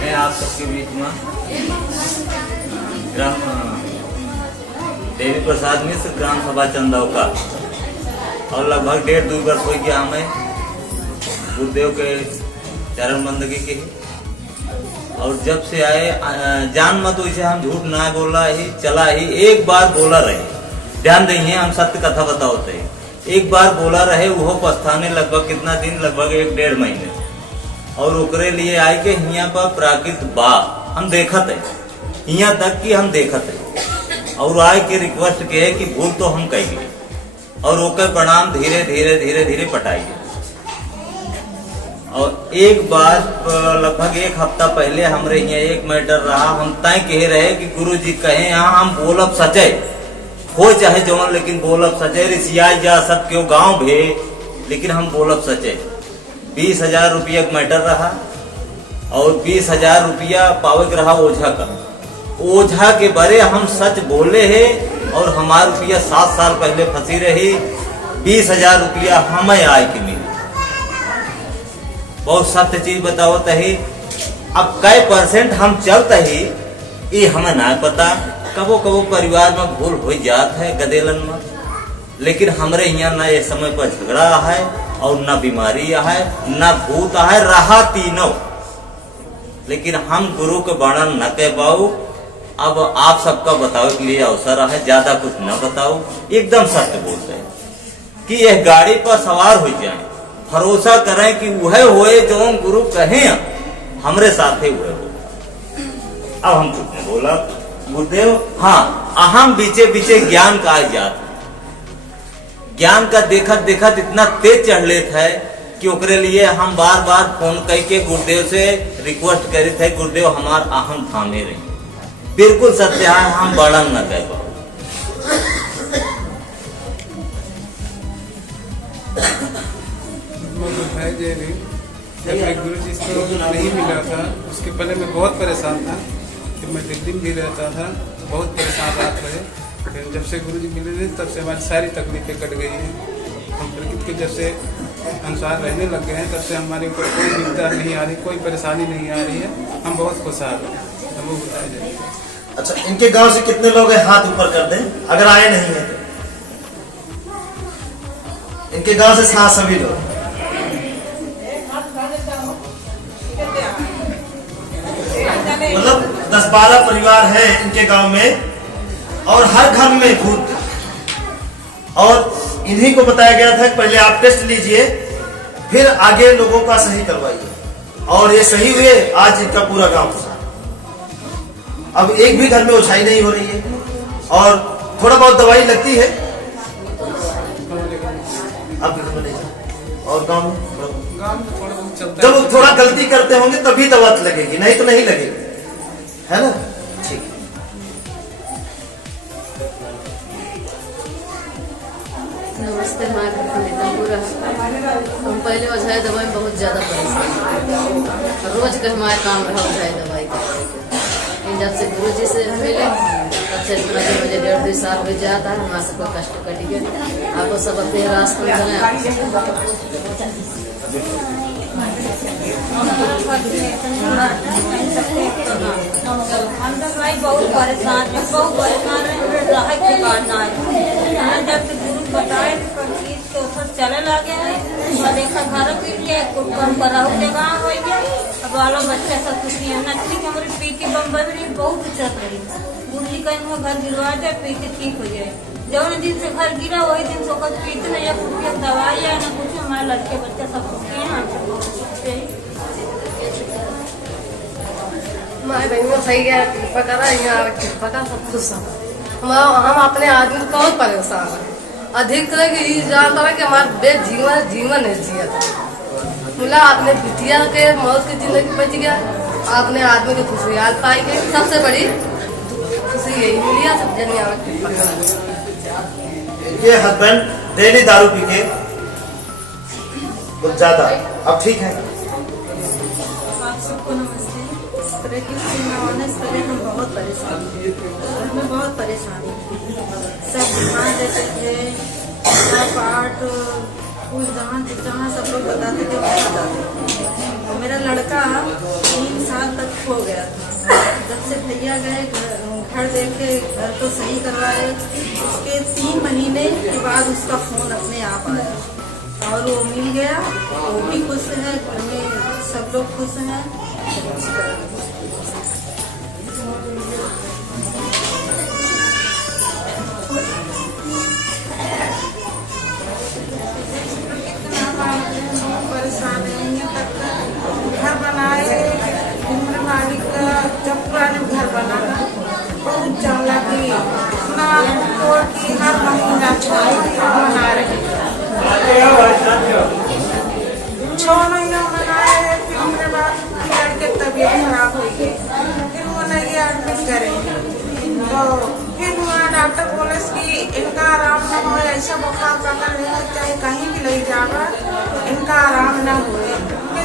मैं आप सबके बीच में ग्राम देवी प्रसाद मिश्र ग्राम सभा चंदौ का और लगभग 1.5-2 वर्ष हो गया हमें गुरुदेव के चरण बंदगी के। और जब से आए जान मत वैसे हम झूठ ना बोला ही चला ही, एक बार बोला रहे, ध्यान दीजिए हम सत्य कथा बताते हैं। एक बार बोला रहे वो पछताने लगभग कितना दिन, लगभग 1-1.5 महीने। और ओकरे लिए आए के हियाँ पर प्राकृत बा हम देखत है, हियाँ तक कि हम देखत है। और आए के रिक्वेस्ट के है कि भूल तो हम कही और ओकर प्रणाम धीरे धीरे धीरे धीरे पटाइए। और एक बार लगभग 1 हफ्ता पहले हमरे यहाँ एक मैटर रहा, हम तय कह रहे कि गुरु जी कहे यहाँ हम बोलब सचे हो चाहे जवन, लेकिन बोलब सचे रिसिया जा सब क्यों गांव भे, लेकिन हम बोलब सचे। 20,000 रुपया मैटर रहा और 20,000 रुपया पावे रहा ओझा का। ओझा के बारे हम सच बोले है और हमारा रुपया 7 साल पहले फंसी रही। 20,000 रुपया हमें आय के मिली। बहुत सत्य चीज बताओ तही। अब कई % हम चलते ही ये हमें ना पता। कबो कबो परिवार में भूल हो जात है गदेलन में, लेकिन हमरे यहाँ न ये समय पर झगड़ा है और न बीमारी है न भूत है, रहा तीनों। लेकिन हम गुरु के वर्णन न कह पाऊ। अब आप सबका बताओ के लिए अवसर है, ज्यादा कुछ न बताओ, एकदम सत्य बोलते हैं कि यह गाड़ी पर सवार हो जाए, भरोसा करें कि वह होए जो गुरु कहे हमरे साथ ही हुए हो। अब हम कुछ नहीं बोला गुरुदेव। हाँ, अहम बीचे बीचे ज्ञान का जात, ज्ञान का देखत देखत इतना तेज चढ़ लेत है कि ओकरे लिए हम बार बार फोन करके गुरुदेव से रिक्वेस्ट करे थे, गुरुदेव हमार अहम थामे रही। बिल्कुल सत्य है, हम वर्णन न कर पाओ। जब गुरु जी को नहीं मिला था उसके पहले मैं बहुत परेशान था कि मैं दिल्ली में भी रहता था, बहुत परेशान रात रहे। फिर जब से गुरु जी मिले थे तब से हमारी सारी तकलीफें कट गई हैं। हम प्रकृति के जब से अनुसार रहने लग गए हैं तब से हमारे ऊपर कोई चिंता नहीं आ रही, कोई परेशानी नहीं आ रही है। हम बहुत खुशहाल हैं। हम वो बताया जाए। अच्छा, इनके गांव से कितने लोग हैं? हाथ ऊपर कर दें अगर आए नहीं है। इनके गांव से साथ सभी लोग मतलब 10-12 परिवार है इनके गांव में और हर घर में भूत। और इन्हीं को बताया गया था कि पहले आप टेस्ट लीजिए फिर आगे लोगों का सही करवाइए। और ये सही हुए, आज इनका पूरा गांव खुशहाल। अब एक भी घर में उछाई नहीं हो रही है और थोड़ा बहुत दवाई लगती है। अब और गांव जब थोड़ा गलती करते होंगे तभी दवा लगेगी, नहीं तो नहीं लगेगी, है ना? ठीक। नमस्ते। हम पहले ओझाई दवाई में बहुत ज्यादा परेशान, रोज का हमारा काम रहा ओझाई दवाई का। जब से गुरु जी से मिले तब से इतना कि मुझे 1.5-2 साल हो जाता है, हमारा सबका कष्ट कट गया। आपको सब अपने रास्ते में चले। हम तो भाई बहुत परेशान है, बहुत परेशान है। जब से गुरु बताए तो सब चले लगे हैं और देखा घर पीट के कुटुम कराऊ जगह हो गया। अब वालों बच्चे सब खुशी है। नचली की हमारी पीटी बम्बई बहुत चल रही। गुरु जी कहीं घर गिरवा दे, पीटी ठीक हो जाए। जौन दिन से घर गिरा वही दिन से पीट नहीं, या कुछ दवाई या ना कुछ। हमारे लड़के बच्चे सब खुशी है। हमारे बहनों सही है, पकड़ा यहाँ पका सब खुश हम अपने आदमी को बहुत परेशान है। अधिक तरह की जानता है कि हमारे जीवन है जिया बोला आपने बिटिया के मौत की जिंदगी बच गया, आपने आदमी की खुशहाल पाएंगे। सबसे बड़ी खुशी यही मिली है। सब जन ये हस्बैंड डेली दारू पी के कुछ ज्यादा, अब ठीक है। आप सबको नमस्ते। हम बहुत परेशान हैं, हमें बहुत परेशानी। सब ध्यान देते थे, पाठ फूल जहाँ सब लोग बताते थे वहाँ जाते थे। मेरा लड़का 3 साल तक हो गया था। जब से भैया गए घर देखे, घर तो सही करवाए, उसके 3 महीने के बाद उसका फोन अपने आप आया और वो मिल गया। वो भी खुश है, घर में सब लोग खुश हैं। परेशान है घर बनाए मेरे मालिक का। जब पुराने घर बना बहुत जंगला की ना तोड़ की हर महीना बना रहे 6 महीना बनाए। फिर मेरे बाद लड़के तबीयत खराब हो गई, फिर वो नहीं एडमिट करे तो फिर वहाँ डॉक्टर बोले कि इनका आराम न हो, ऐसा बुखार पकड़ रहे चाहे कहीं भी ले जावा इनका आराम न हो।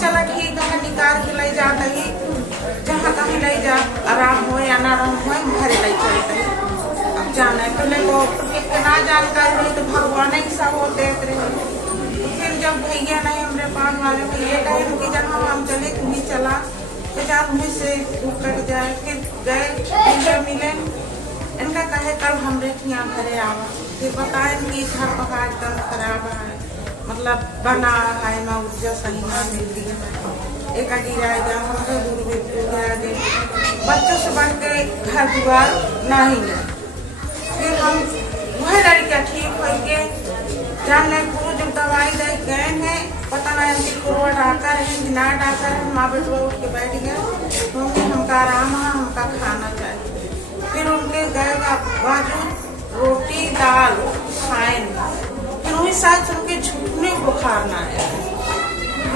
चला ठीक है, निकाल के ले जाता ही जहाँ कहीं ले जा, आराम हो या ना आराम हो घरे ले चलते। अब जाना है पहले वो कितना जानकारी रही तो भगवान ही सब वो देख रहे। तो फिर जब भैया नहीं हमारे पास वाले भैया कहे कि जहाँ हम चले तुम्हें चला तो जा तुम्हें से कट जाए। फिर गए भैया मिले, इनका कहे कल हमरे यहाँ घरे आवा। फिर बताए कि घर पका एकदम खराब है, मतलब बना है ना ऊर्जा सही ना मिलती है। एक गिरा जाए बच्चों से बढ़ के घर द्वार नहीं है। फिर हम वह लड़कियाँ ठीक हो के जानने को जब दवाई दे गए हैं, पता नहीं पूर्व डाकर है कि ना डाकर है। माँ बेटवा उठ के बैठ गए, क्योंकि हमका आराम है, हमका खाना चाहिए। फिर उनके गए बाजू रोटी दाल खाए, फिर वही साथ उनके झूठने बुखार ना आया।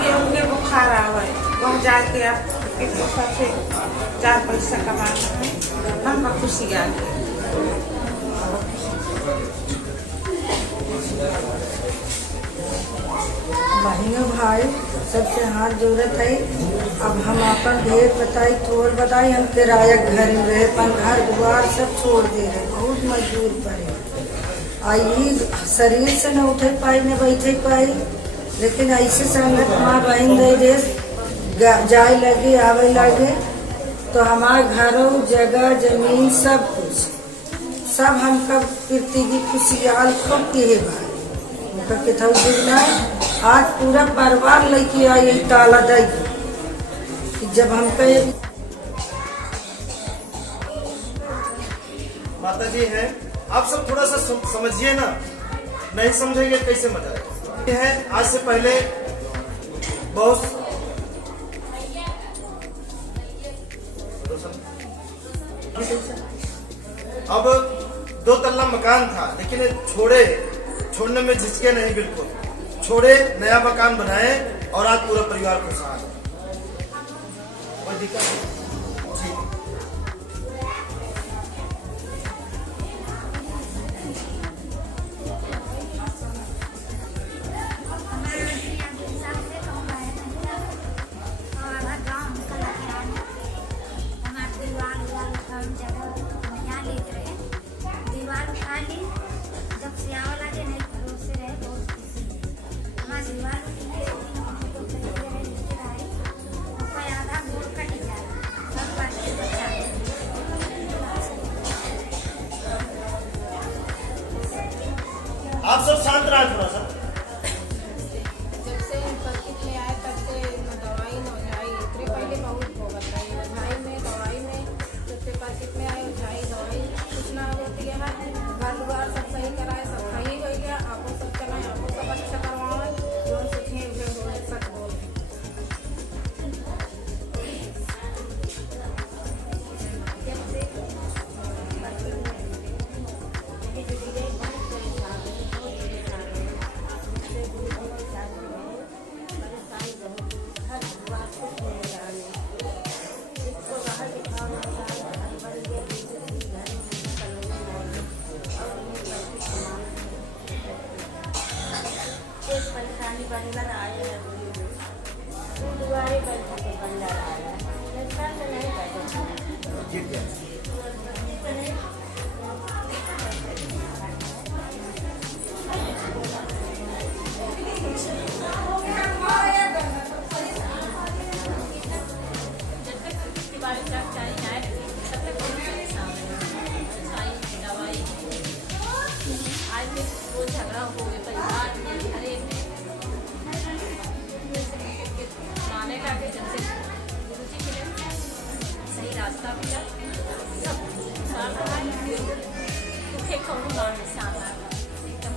ये उनके बुखार आवे वहाँ जाके आप एक दूसरा से 4 पैसा कमाना है, हमका खुशी आ गई। बहनों भाई सबसे हाथ जोड़त है। अब हम अपन ढेर बताई थोड़ बताई, हम किराया घर में रहे, अपन घर द्वार सब छोड़ दे रहे, बहुत मजबूर पड़े। आई शरीर से न उठे पाई न बैठे पाई, लेकिन ऐसे संगत माँ बहन दे दे जाए लगे आवे लगे तो हमारे घरों जगह जमीन सब कुछ सब हमका कीर्ति की खुशियाल खूब किए भाई उनका कितना दुगना आज पूरा परिवार लेके आई ताला दई। जब हमका माता जी हैं, आप सब थोड़ा सा समझिए ना, नहीं समझेंगे कैसे मजा आएगा। ये है आज से पहले बहुत अब 2 तल्ला मकान था, लेकिन छोड़ने में झिझके नहीं, बिल्कुल छोड़े, नया मकान बनाए और आज पूरा परिवार खुशहाल है। कोई दिक्कत नहीं जी। साढ़े 4 आए थे, तब तक बहुत परेशान है। दवाई आज में वो झगड़ा हो गया परिवार में, घरे में माने लगे। जब से गुरु जी मिले सही रास्ता मिला, सब साल रहा दुखे कौन गाँव में साल रहा एकदम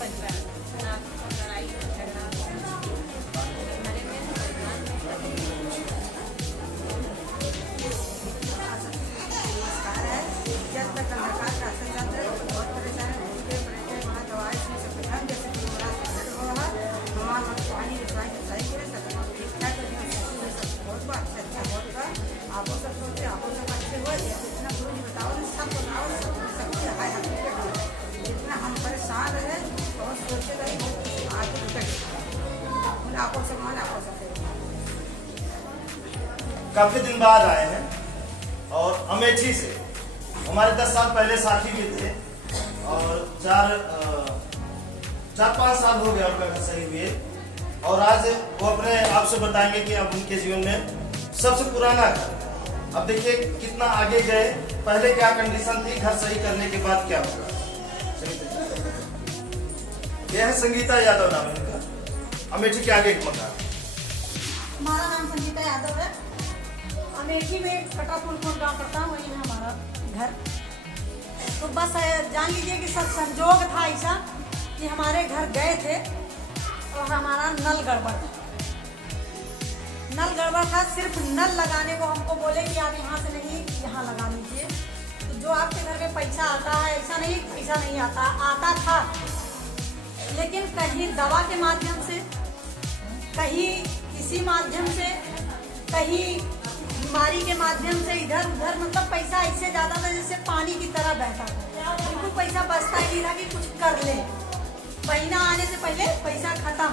परिवार ना लड़ाई झगड़ा घरे में परिवार जब तक लड़का का संगत है बहुत परेशान है, भूखे पड़े वहाँ दवाई से सब हम जैसे कि बड़ा घर हो रहा हमारा पानी रिफाइन सही करे सब ठीक ठाक है, सब बहुत बात अच्छा बहुत बा। आपो सब सोचे आपो सब अच्छे हो जितना गुरु जी बताओ ना सब बताओ सब कुछ हाय हकीकत जितना हम परेशान रहे और सोचे रहे आगे निकल आपो सब मान आपो सब काफी दिन बाद आए हैं और अमेठी से हमारे 10 साल पहले साथी भी थे और 4-5 साल हो गया उनका घर सही हुए और आज वो अपने आप से बताएंगे कि अब उनके जीवन में सबसे पुराना घर। अब देखिए कितना आगे गए, पहले क्या कंडीशन थी, घर सही करने के बाद क्या होगा। यह है संगीता यादव नाम है इनका, अमेठी के आगे एक मकान। हमारा नाम संगीता यादव है। अमेठी में कटापुर को गाँव पड़ता है, वही है हमारा घर। तो बस जान लीजिए कि सब संजोग था ऐसा कि हमारे घर गए थे और हमारा नल गड़बड़ था। नल गड़बड़ था, सिर्फ नल लगाने को हमको बोले कि आप यहाँ से नहीं यहाँ लगा लीजिए। तो जो आपके घर में पैसा आता है, ऐसा नहीं पैसा नहीं आता था, लेकिन कहीं दवा के माध्यम से, कहीं किसी माध्यम से, कहीं बीमारी के माध्यम से, इधर उधर मतलब पैसा इससे ज़्यादा था जैसे पानी की तरह बहता था। बिल्कुल पैसा बचता ही नहीं था कि कुछ कर ले। महीना आने से पहले पैसा खत्म।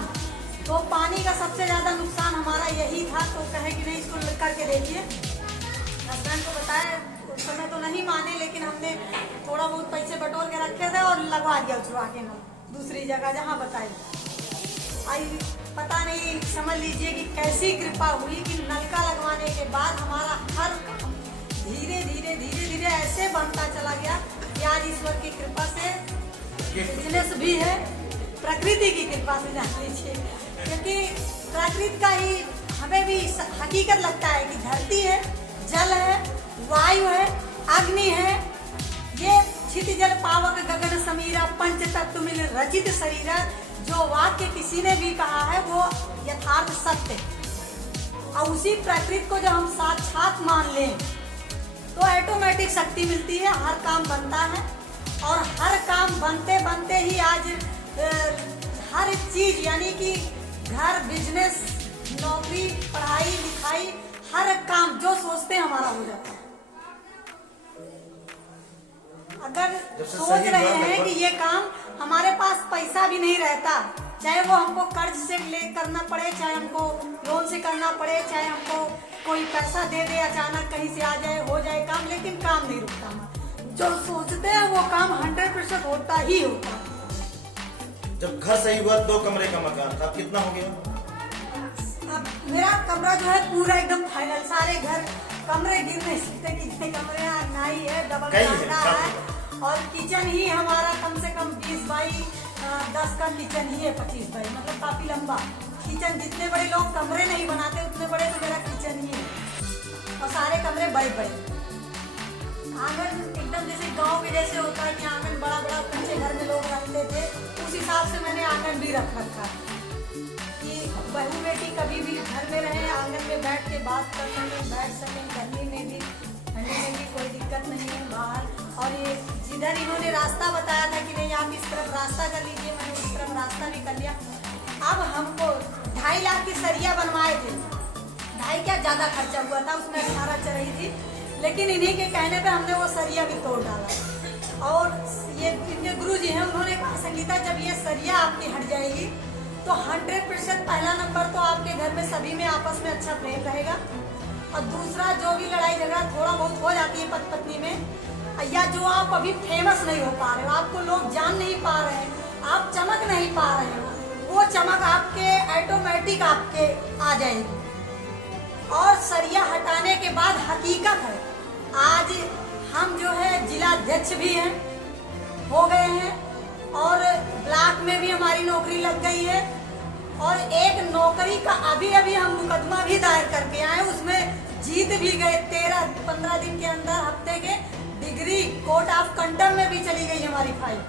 तो पानी का सबसे ज़्यादा नुकसान हमारा यही था। तो कहे कि नहीं इसको करके देखिए। हस्बैंड को बताया, उस समय तो नहीं माने, लेकिन हमने थोड़ा बहुत पैसे बटोर के रखे थे और लगवा दिया उछवा के नल दूसरी जगह जहाँ बताई। आई पता नहीं, समझ लीजिए कि कैसी कृपा हुई कि नलका लगवाने के बाद हमारा हर काम धीरे धीरे धीरे धीरे ऐसे बनता चला गया कि आज ईश्वर की कृपा से बिजनेस भी है, प्रकृति की कृपा से जान लीजिए। क्योंकि प्रकृति का ही हमें भी हकीकत लगता है कि धरती है, जल है, वायु है, अग्नि है, ये क्षिति जल पावक गगन समीरा पंच तत्व मिल रचित शरीर। जो वाक्य किसी ने भी कहा है वो यथार्थ सत्य है। और उसी प्रकृति को जब हम साक्षात मान लें तो ऑटोमेटिक शक्ति मिलती है, हर काम बनता है। और हर काम बनते बनते ही आज हर चीज यानी कि घर, बिजनेस, नौकरी, पढ़ाई लिखाई, हर काम जो सोचते हैं हमारा हो जाता है। अगर सोच रहे हैं कि ये काम, हमारे पास पैसा भी नहीं रहता, चाहे वो हमको कर्ज से ले करना पड़े, चाहे हमको लोन से करना पड़े, चाहे हमको कोई पैसा दे दे अचानक कहीं से आ जाए, हो जाए काम, लेकिन काम नहीं रुकता हमारा। जो सोचते हैं वो काम 100% होता ही होता है। जब घर सही हुआ 2 कमरे का मकान था, अब कितना हो गया? अब मेरा कमरा जो है पूरा एकदम फाइनल, सारे घर कमरे गिन नहीं सकते कितने कमरे हैं। नाई है, डबल बरामदा है और किचन ही हमारा कम से कम 20 बाई 10 का किचन ही है, 25 बाई, मतलब काफी लंबा किचन। जितने बड़े लोग कमरे नहीं बनाते उतने बड़े तो मेरा किचन ही है और सारे कमरे बड़े बड़े। आंगन एकदम जैसे गांव के जैसे होता है कि आंगन बड़ा बड़ा ऊंचे घर में लोग रखते थे, उस हिसाब से मैंने आंगन भी रख रखा कि बहू बेटी कभी भी घर में रहे, आंगन में बैठ के बात कर सकें, बैठ सकें, गर्मी में भी ठंडी में भी कोई दिक्कत नहीं है बाहर। और ये जिधर इन्होंने रास्ता बताया था कि नहीं आप इस तरफ रास्ता कर लीजिए, मैंने उस तरफ रास्ता भी कर लिया। अब हमको 2.5 लाख की सरिया बनवाए थे, 2.5 क्या ज़्यादा खर्चा हुआ था, उसमें 18 चल रही थी, लेकिन इन्हीं के कहने पे हमने वो सरिया भी तोड़ डाला। और ये इनके गुरु जी हैं, उन्होंने कहा संगीता जब ये सरिया आपकी हट जाएगी तो 100% पहला नंबर तो आपके घर में सभी में आपस में अच्छा प्रेम रहेगा, और दूसरा जो भी लड़ाई झगड़ा थोड़ा बहुत हो जाती है पति पत्नी में, या जो आप अभी फेमस नहीं हो पा रहे हो, आपको लोग जान नहीं पा रहे हैं, आप चमक नहीं पा रहे हो, वो चमक आपके ऑटोमेटिक आपके आ जाएगी। और सरिया हटाने के बाद हकीकत है। आज हम जो है जिला अध्यक्ष भी हैं, हो गए हैं, और ब्लॉक में भी हमारी नौकरी लग गई है, और एक नौकरी का अभी अभी हम मुकदमा भी दायर करके आए, उसमें जीत भी गए। 13-15 दिन के अंदर हफ्ते के डिग्री कोर्ट ऑफ कंडम में भी चली गई हमारी फाइल।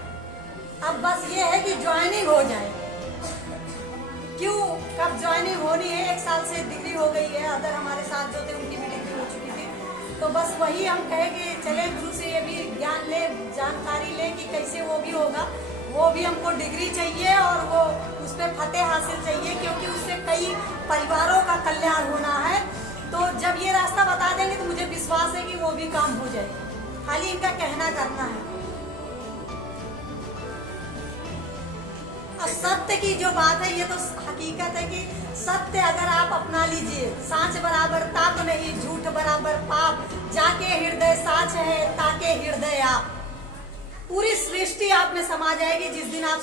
अब बस ये है कि ज्वाइनिंग हो जाए। क्यों, कब ज्वाइनिंग होनी है? 1 साल से डिग्री हो गई है। अदर हमारे साथ जो थे उनकी भी डिग्री हो चुकी थी। तो बस वही हम कहे कि चले गुरु से ये भी ज्ञान ले, जानकारी ले कि कैसे वो भी होगा। वो भी हमको डिग्री चाहिए और वो उस पर फतेह हासिल चाहिए, क्योंकि उससे कई परिवारों का कल्याण होना है। तो जब ये रास्ता बता देंगे तो मुझे विश्वास है कि वो भी काम हो जाएगा। खाली इनका कहना करना है। और सत्य की जो बात है, ये तो हकीकत है कि सत्य अगर आप अपना लीजिए, साँच बराबर ताप नहीं, झूठ बराबर पाप, जाके हृदय साँच है ताके हृदय आप। पूरी सृष्टि आप में समा जाएगी जिस दिन आप